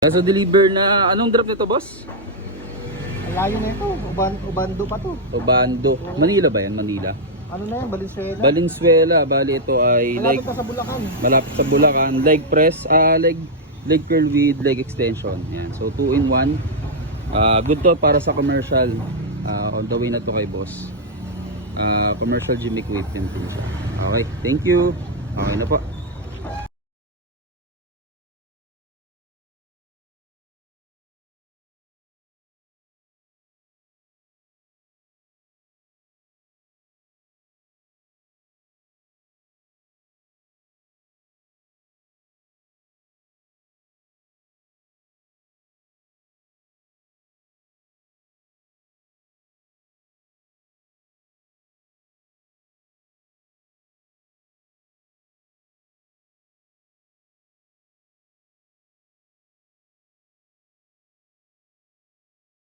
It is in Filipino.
So deliver na, anong drop nito boss? Ang layo na ito, Ubando pa to. Obando. Manila ba yan? Manila? Ano na yan, Valenzuela? Valenzuela. Bali ito ay Malapit ka sa Bulacan. malapit sa Bulacan. Leg press, leg curl with leg extension. Yan. So 2 in 1. Good to para sa commercial. On the way na to kay boss. Commercial gym equipment din siya. Okay, thank you. Okay na po.